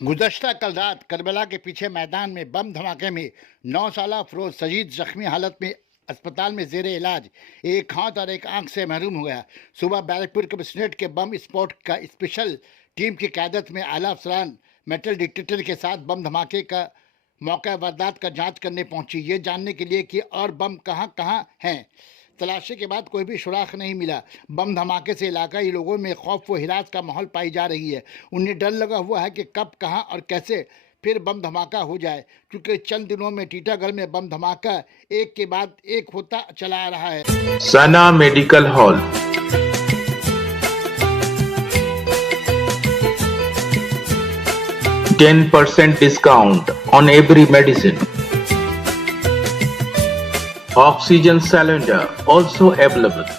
गुज़श्ता कल रात करबला के पीछे मैदान में बम धमाके में 9 साला फरोज सजीद जख्मी हालत में अस्पताल में जेर इलाज, एक हाथ और एक आंख से महरूम हो गया। सुबह बैरकपुर कमिश्नरेट के बम स्पॉट का स्पेशल टीम की क़यादत में आला अफसरान मेटल डिटेक्टर के साथ बम धमाके का मौका वारदात का जांच करने पहुंची, ये जानने के लिए कि और बम कहां कहां हैं। तलाशी के बाद कोई भी सुराग नहीं मिला। बम धमाके से इलाकाई लोगों में खौफ व हिरास का माहौल पाई जा रही है। उन्हें डर लगा हुआ है कि कब, कहां और कैसे फिर बम धमाका हो जाए, क्योंकि चंद दिनों में टीटागढ़ में बम धमाका एक के बाद एक होता चला आ रहा है। सना medical hall, %10 discount on every medicine. Oxygen cylinder also available.